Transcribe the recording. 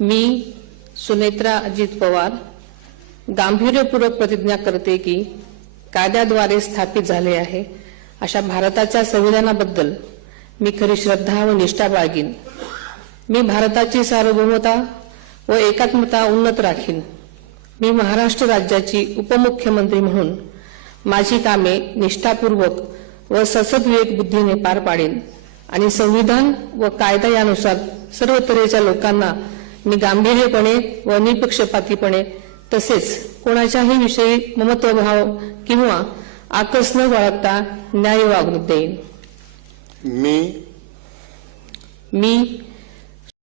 मी सुनेत्रा अजित पवार गांभीर्यपूर्वक प्रतिज्ञा करते की कायद्याद्वारे स्थापित झाले आहे अशा भारताच्या संविधानाबद्दल मी खरी श्रद्धा व निष्ठा बाळगीन। मी भारताची सार्वभौमता व एकात्मता उन्नत राखीन। मी महाराष्ट्र राज्याची उपमुख्यमंत्री म्हणून माझी कामे निष्ठापूर्वक व ससद्विवेक बुद्धीने पार पाडेन आणि संविधान व कायदा यानुसार सर्व तऱ्हेच्या लोकांना मी गांभीर्यपणे व निपक्षपातीपणे तसेच कोणाच्याही विषयी ममत्वभाव किंवा आकस न बाळगता न्याय वागणूक देईन। मी